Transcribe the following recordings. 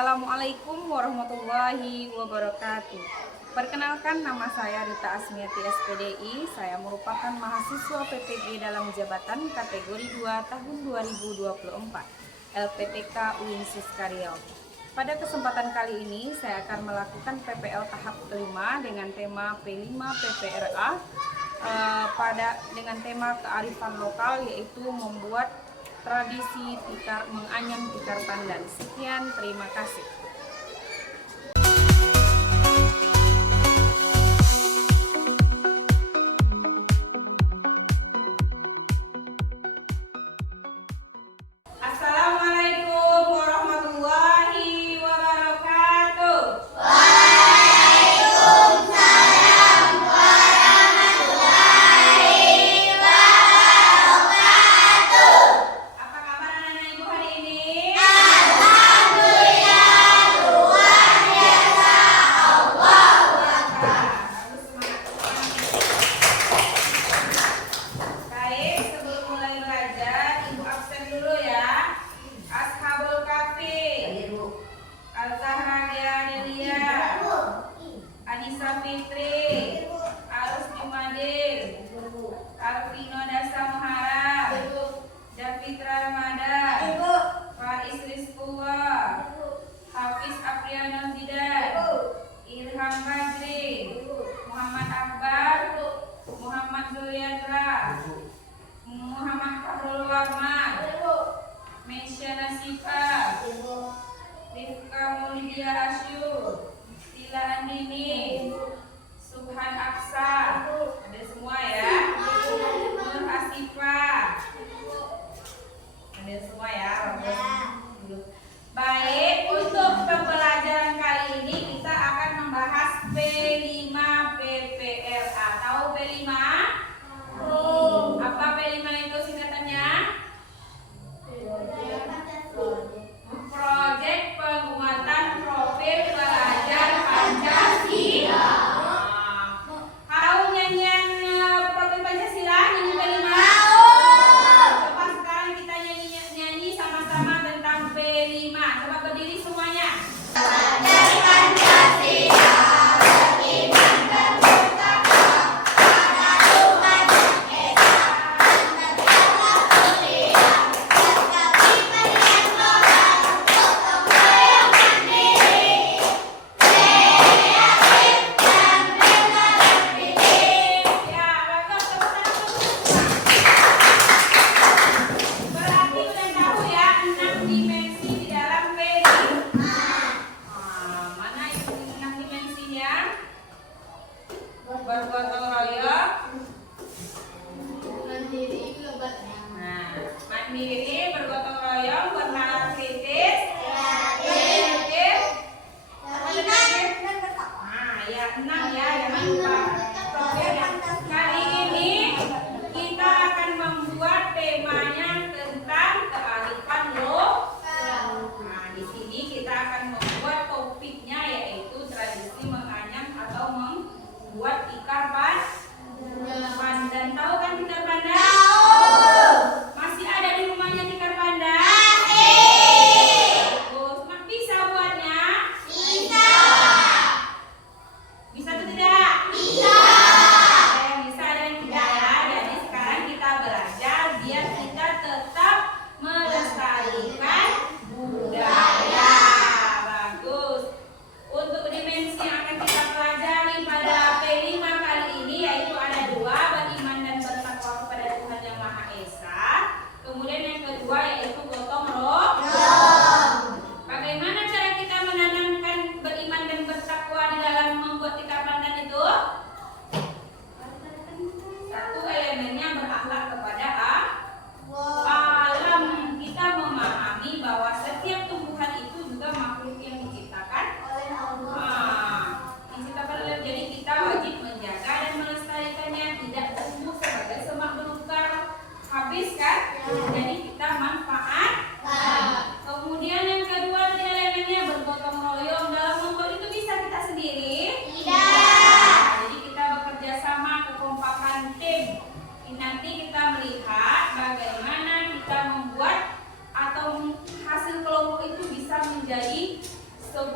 Assalamualaikum warahmatullahi wabarakatuh. Perkenalkan, nama saya Rita Asmiati SPDI. Saya merupakan mahasiswa PPG dalam jabatan kategori 2 tahun 2024 LPTK UIN Suskario. Pada kesempatan kali ini saya akan melakukan PPL tahap kelima dengan tema P5 PPRA dengan tema kearifan lokal, yaitu membuat tradisi menganyam tikar pandan. Sekian, terima kasih. Assalamualaikum warahmatullahi wabarakatuh. Waalaikumsalam warahmatullahi wabarakatuh. Apa kabar anak-anak ibu hari ini? Alhamdulillah, luar biasa. Allahu Akbar. Harus semangat. Baik, sebelum mulai belajar, ibu absen dulu ya. Ashabul Kahfi, Al-Zahra Delia, Anissa Fitri, Arus Jumadil, Alvino Dasa Muhara, Davitra Ramadan, Faiz Rizkuwa, Hafiz Apriano Zidan, Ilham Badri, Muhammad Akbar, Muhammad Zuliadra, Muhammad Fahrul Warman, Mesya Nasifa, Rifka Mulia Asyu, Tila Andini, Subhan Aksa, ada semua ya. Nur Asifa, ada semua ya. Baik, untuk pembelajaran kali ini kita akan membahas P5 PPRA. Tahu P5? Apa P5 itu singkatannya? Proyek Penguatan Profil Pelajar Pancasila. Tahu nyanyian Profil Pancasila, nyanyi P5? Coba sekarang kita nyanyi sama-sama tentang P5. Coba berdiri semuanya. Dari Pancasila, beriman berpustaka, pada Tuhan Yang Esa, negara mulia, tetapi melihat moral, gotong royong mandiri, kreatif dan bela terdidik. Ya, bagus, tepuk tangan. Berarti udah tahu ya 6 dimensi di dalam P5. Mana itu 6 dimensinya? Bergotong royong. Nah, mandiri, bergotong royong, bernalar kritis, kreatif, nah ya 6 ya, jangan lupa. Profilnya. Kali ini kita akan membuat temanya tentang kearifan lokal. Nah, di sini kita akan membuat topiknya, yaitu tradisi menganyam atau membuat tikar pandan. Tahu kan tikar pandan? Masih ada di rumahnya tikar pandan?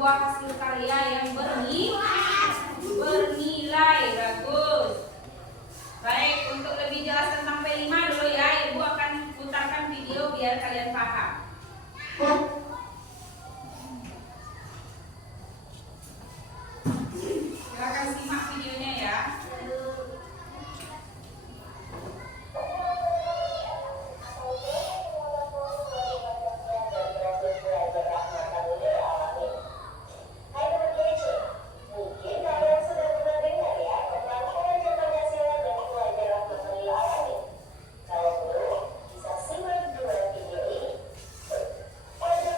sebuah hasil karya yang bernilai. Bagus. Baik, untuk lebih jelas tentang P5 dulu ya, Ibu akan putarkan video biar kalian paham. Silakan simak videonya ya. Mungkin kalian sudah pernah dengar ya tentang Raja Pancasila dan Pelajar Rahmatanil Alamin. Kalau belum, bisa simak dulu video ini. Raja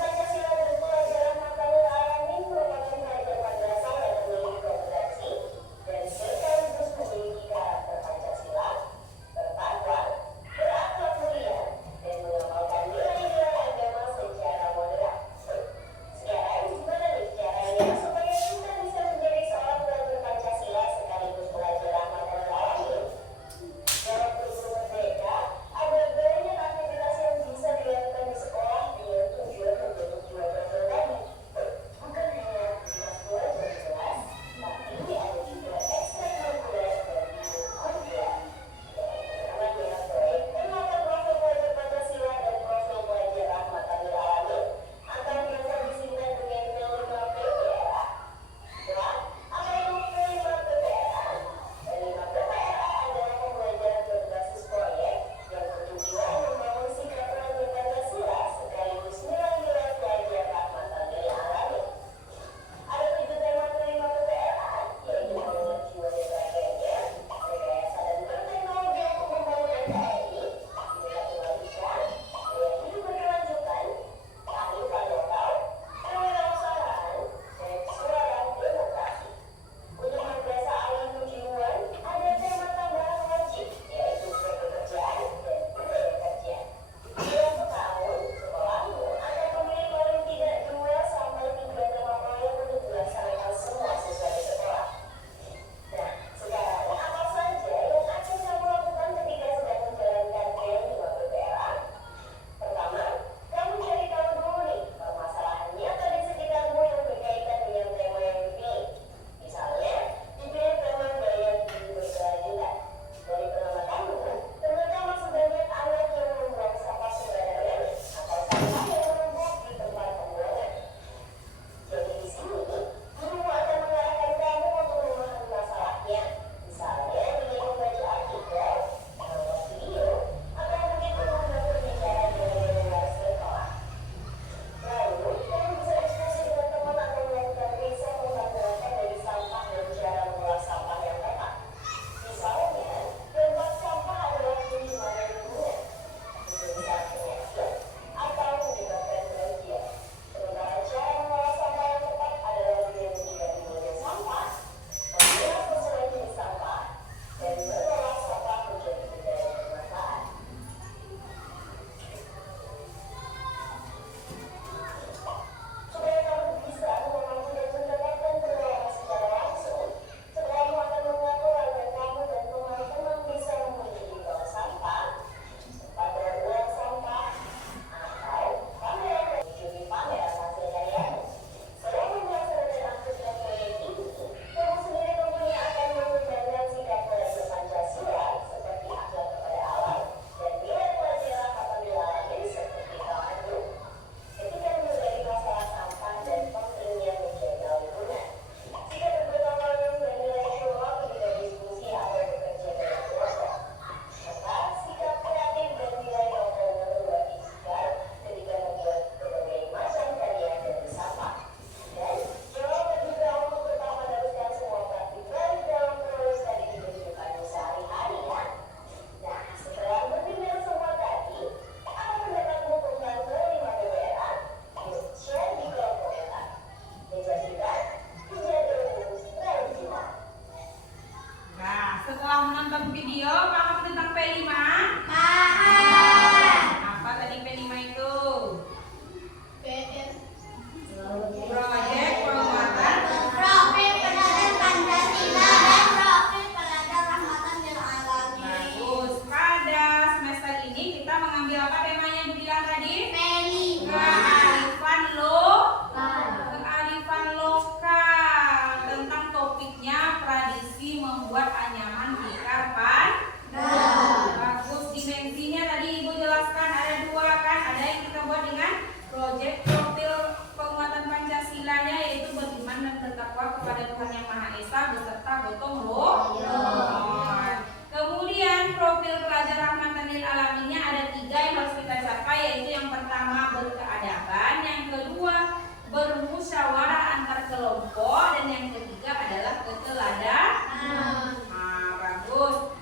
pertama berkeadaban, yang kedua bermusyawarah antar kelompok, dan yang ketiga adalah keteladanan. Nah, bagus.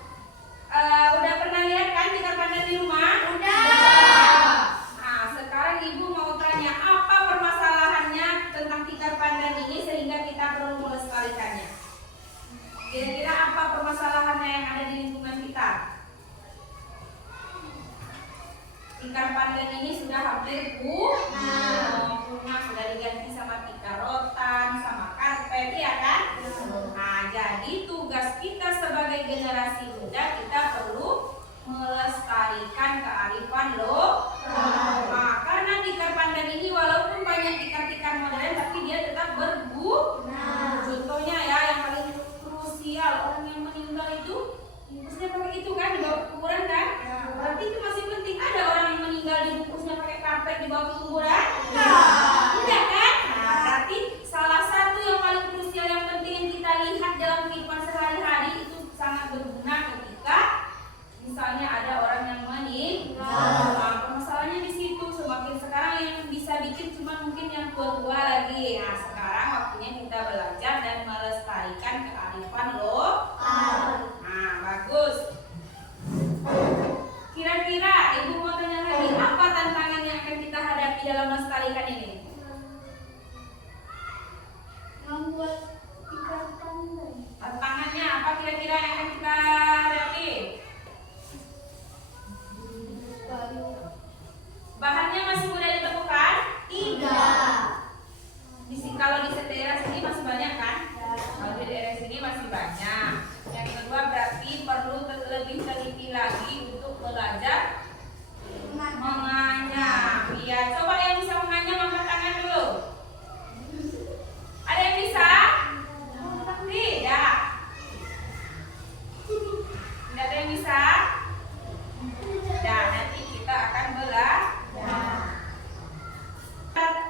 Udah pernah lihat kan tikar pandan di rumah? Udah. Nah, sekarang ibu mau tanya apa permasalahannya tentang tikar pandan ini sehingga kita perlu melestarikannya. Kira-kira apa permasalahannya yang ada di lingkungan kita? Tikar pandan ini sudah hampir punah, sudah diganti sama tikar rotan, sama karpet, ya kan? Nah, jadi tugas kita sebagai generasi muda, kita perlu melestarikan kearifan lokal. Nah, karena tikar pandan ini walaupun banyak tikar-tikar modern, tapi dia tetap berguna. Contohnya ya, yang paling krusial, orang yang meninggal itu bungkusnya pakai itu kan, dibawa ke kuburan kan? Berarti itu masih penting. Ada orang yang meninggal dibungkusnya pakai karpet dibawa ke kuburan? Tidak kan? Nah, berarti salah satu yang paling krusial yang penting yang kita lihat dalam kehidupan sehari-hari itu sangat berguna ketika misalnya ada orang yang meninggal. Nah, permasalahannya di situ. Semakin sekarang yang bisa bikin cuma mungkin yang tua-tua lagi. Nah, sekarang waktunya kita belajar dan melestarikan kearifan lokal. Nah, bagus. Kira-kira ibu mau tanya lagi, apa tantangan yang akan kita hadapi dalam melestarikan ini? Membuat tikar pandan. Tantangannya apa kira-kira yang akan kita hadapi? Bahannya masih mudah ditemukan? Tidak. Kalau di daerah sini masih banyak kan? Kalau di daerah sini masih banyak. Yang kedua berarti perlu lebih teliti lagi untuk belajar menganyam. Iya, coba yang bisa menganyam angkat tangan dulu. Ada yang bisa? Tidak. Tidak ada yang bisa? Nah, nanti kita akan belajar.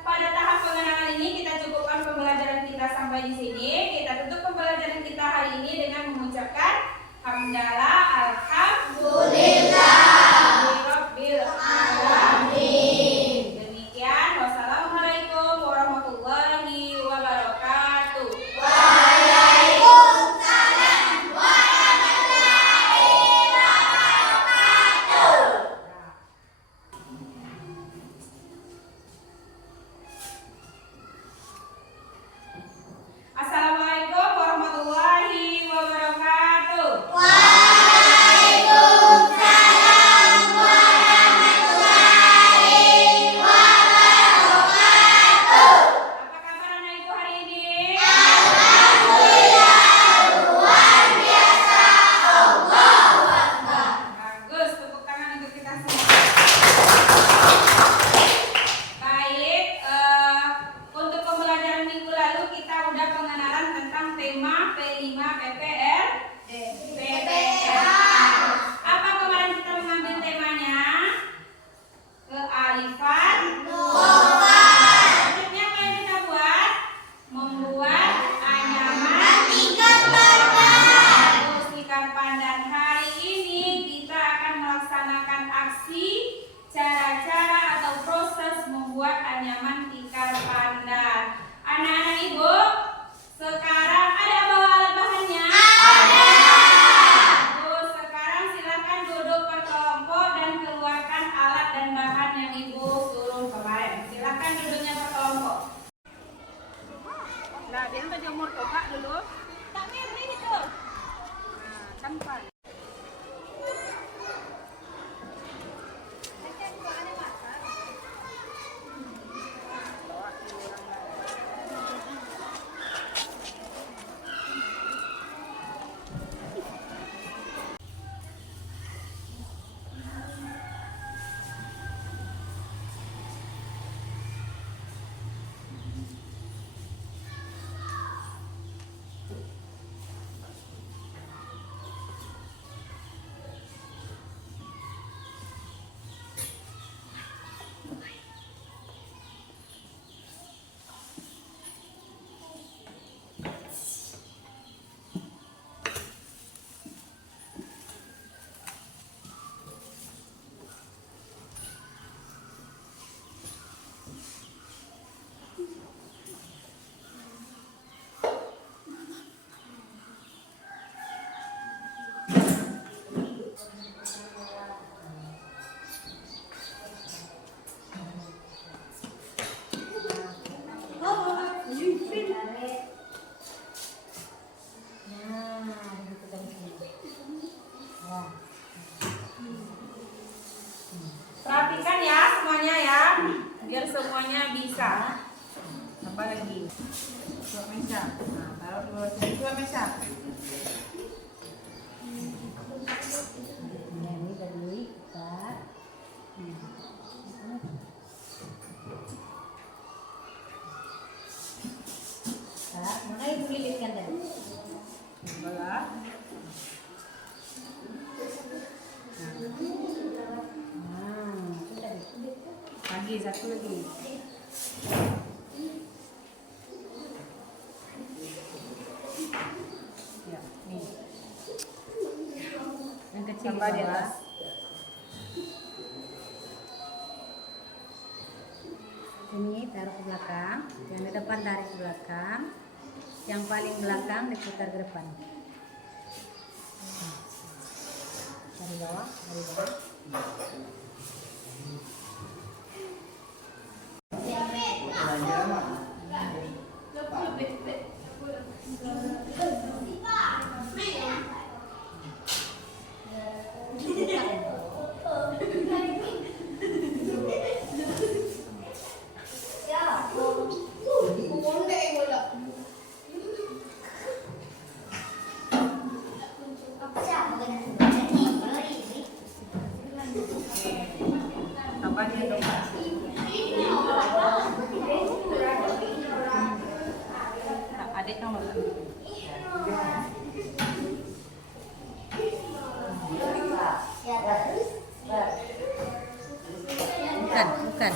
Pada tahap pengenalan ini kita cukupkan pembelajaran kita sampai di sini. Kita tutup pembelajaran kita hari ini dengan mengucapkan hamdalah alhamdulillah rabbil alamin. Demikian, wassalamualaikum warahmatullahi wabarakatuh. Waalaikumsalam warahmatullahi wabarakatuh. Assalamualaikum warahmatullahi wabarakatuh. Waalaikumsalam warahmatullahi wabarakatuh. Apa kabar anak ibu hari ini? Alhamdulillah, luar biasa. Allahu Akbar. Bagus, tepuk tangan untuk kita semua. Baik, untuk pembelajaran minggu lalu kita udah pengenalan tentang tema P5 PPR PPR. Apa kemarin kita mengambil temanya? Kearifan lokal. Selanjutnya apa yang kita buat? Membuat anyaman Tikar pandan. Terus tikar pandan. Hari ini kita akan melaksanakan aksi, cara-cara atau proses membuat anyaman tikar pandan. Anak-anak ibu, sekarang ada bawa alat bahannya? Ada. Terus sekarang silakan duduk berkelompok dan keluarkan alat dan bahan yang ibu Biar semuanya bisa. Apa lagi? Suap meja. Nah, taruh di bawah sini suap meja. Ini tadi Kak. Kak, mana ibu lilitkan tadi? Sebelah. Itu tadi. Lagi satu lagi. Ya, nih. Yang kecil Tambah di bawah. atas. Ini taruh ke belakang, yang di depan tarik ke belakang, yang paling belakang diputar ke depan. Dari bawah, dari bawah. Tambah di atas. Nah, adik kamu. Bukan.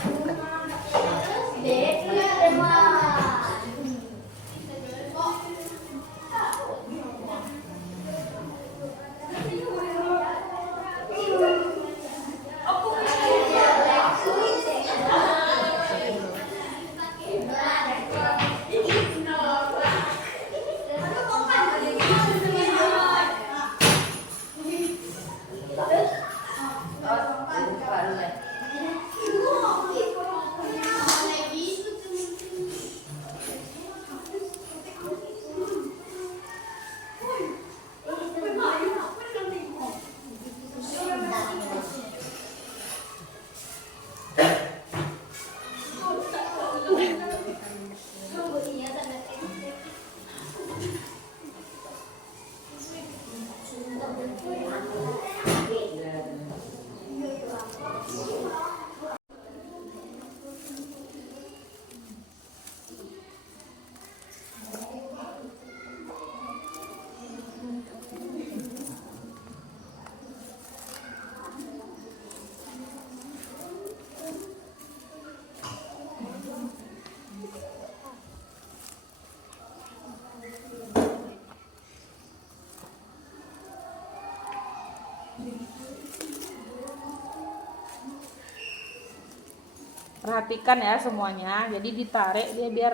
Perhatikan ya semuanya. Jadi ditarik dia biar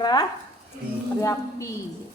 rapi.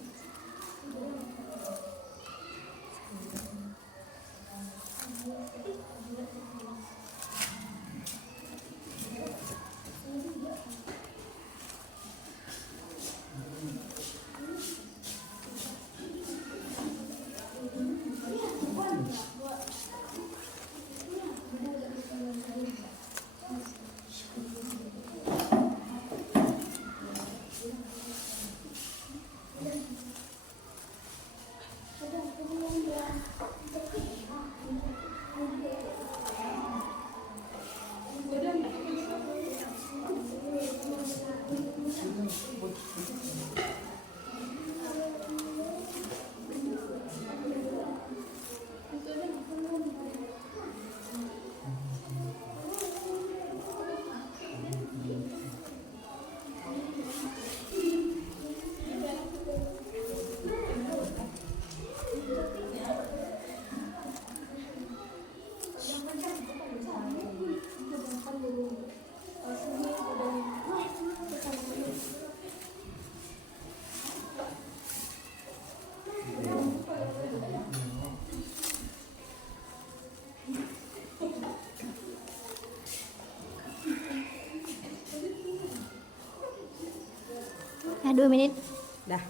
Nah, 2 menit. Dah.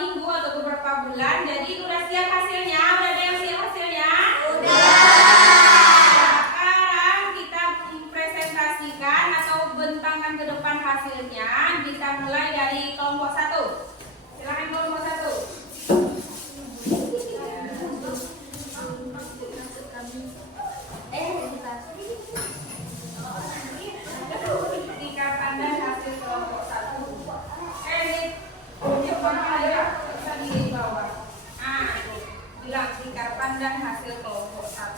minggu atau beberapa bulan. Jadi udah siap hasilnya? Udah ada yang siap hasilnya? Sekarang kita presentasikan atau bentangkan ke depan hasilnya. Bisa mulai dari kelompok 1. Silakan kelompok 1. Tikar pandang hasil kelompok 1. Ini mana ya? Bisa di bawah. Bilang tikar pandang hasil kelompok 1.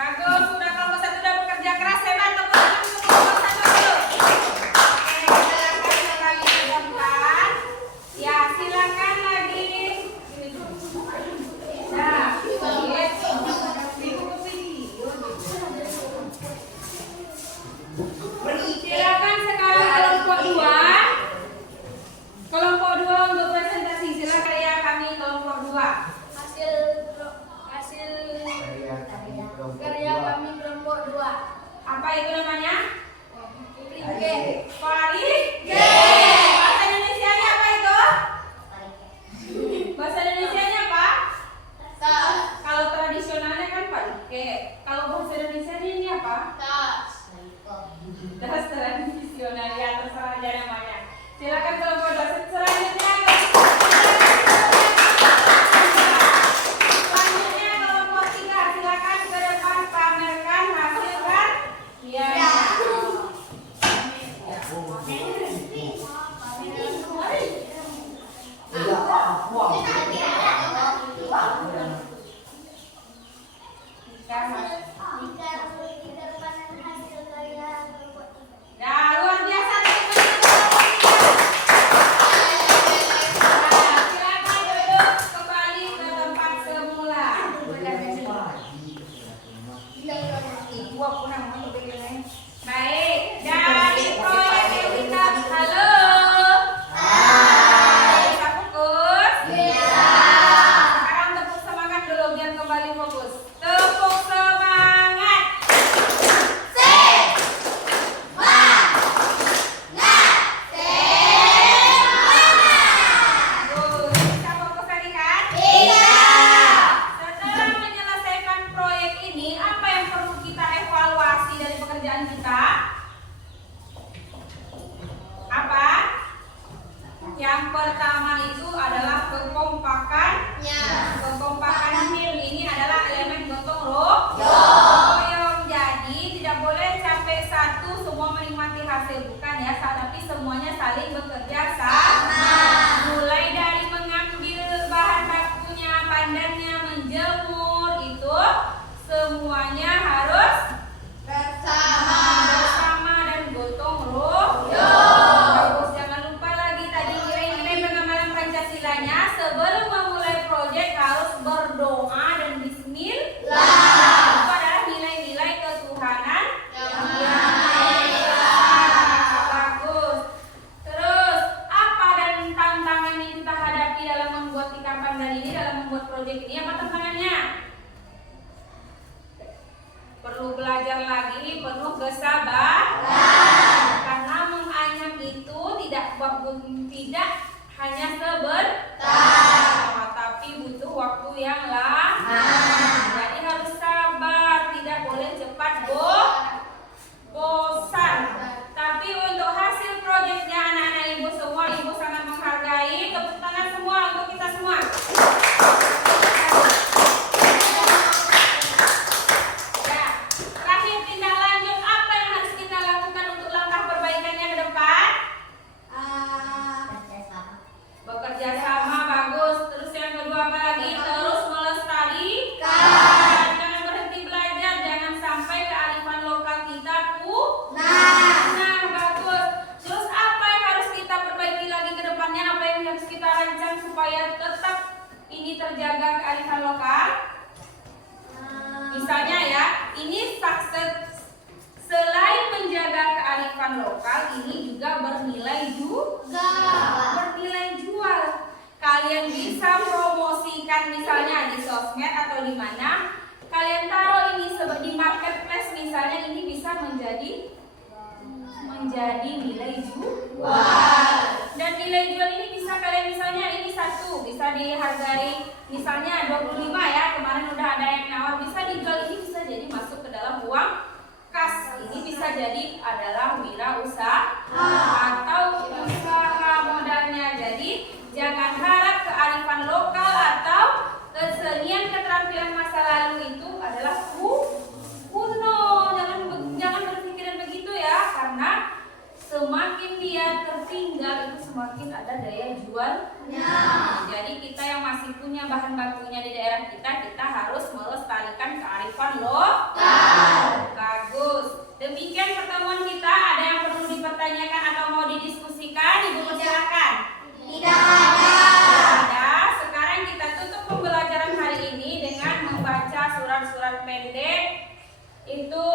Bagus, sudah kelompok 1 sudah bekerja keras, hebat. Tepuk tangan untuk kelompok 1 dulu. Oke, silakan lagi ke depan. Ya, silakan lagi. Nah, silakan sekarang kelompok 2. Kelompok 2 untuk presentasi. Silakan ya kami kelompok 2. Karya kami kelompok 2. Apa itu namanya? G. Pari. Bahasa Indonesianya apa itu? Bahasa Indonesianya apa? Kalau tradisionalnya kan parike. Kalau bahasa Indonesianya ini apa? Das tradisional ya, terserah aja namanya. Silakan kelompok 2 selanjutnya. Selanjutnya kelompok 3, silakan ke depan pamerkan hasil kan? Iya. Ya, luar biasa teman-teman. Silakan duduk kembali ke tempat semula. Baik, dari proyek yang kita halo. Bisa fokus? Sekarang tepuk semangat dulu biar kembali fokus. Tepuk semangat. Bisa fokus lagi kan? Setelah menyelesaikan proyek ini, apa yang perlu kita evaluasi dari pekerjaan kita? Apa? Yang pertama itu adalah kekompakan. Kekompakan tim ini adalah elemen gotong royong. Jadi tidak boleh capek satu semua menikmati hasil, bukan ya, tapi semuanya saling bekerja sama. Mulai dari mengambil bahan bakunya, pandannya, menjemur itu semuanya harus bersama dan gotong royong. Bagus, jangan lupa lagi tadi nilai-nilai pengamalan Pancasilanya. Sebelum memulai proyek harus berdoa dan bismillah. Itu adalah nilai-nilai ketuhanan yang bagus. Terus apa dan tantangan yang kita hadapi dalam membuat tikar pandan ini, dalam membuat proyek ini? Apa tantangannya? Perlu belajar lagi, penuh kesabaran. Karena menganyam itu tidak hanya sebentar, tapi butuh waktu yang lama. Jadi harus sabar, tidak boleh cepat bosan. Tapi untuk hasil proyeknya anak-anak ibu semua, ibu sangat menghargai. Tepuk tangan semua untuk kita semua. Ya, terakhir tindak lanjut apa yang harus kita lakukan untuk langkah perbaikannya ke depan? Bekerja sama, bagus. Terus yang kedua apa lagi? Terus melestarikan. Jangan berhenti belajar, jangan sampai kearifan lokal kita punah. Bagus. Terus apa yang harus kita perbaiki lagi ke depannya? Apa yang harus kita rancang supaya tetap ini terjaga kearifan lokal? Misalnya ya, ini selain menjaga kearifan lokal, ini juga bernilai jual. Kalian bisa promosikan misalnya di sosmed atau di mana. Kalian taruh ini di marketplace misalnya, ini bisa menjadi nilai bahan bakunya di daerah kita, kita harus melestarikan kearifan lokal. Bagus. Demikian pertemuan kita. Ada yang perlu dipertanyakan atau mau didiskusikan? Ibu persilakan. Tidak ada. Ada. Sekarang kita tutup pembelajaran hari ini dengan membaca surat-surat pendek. Itu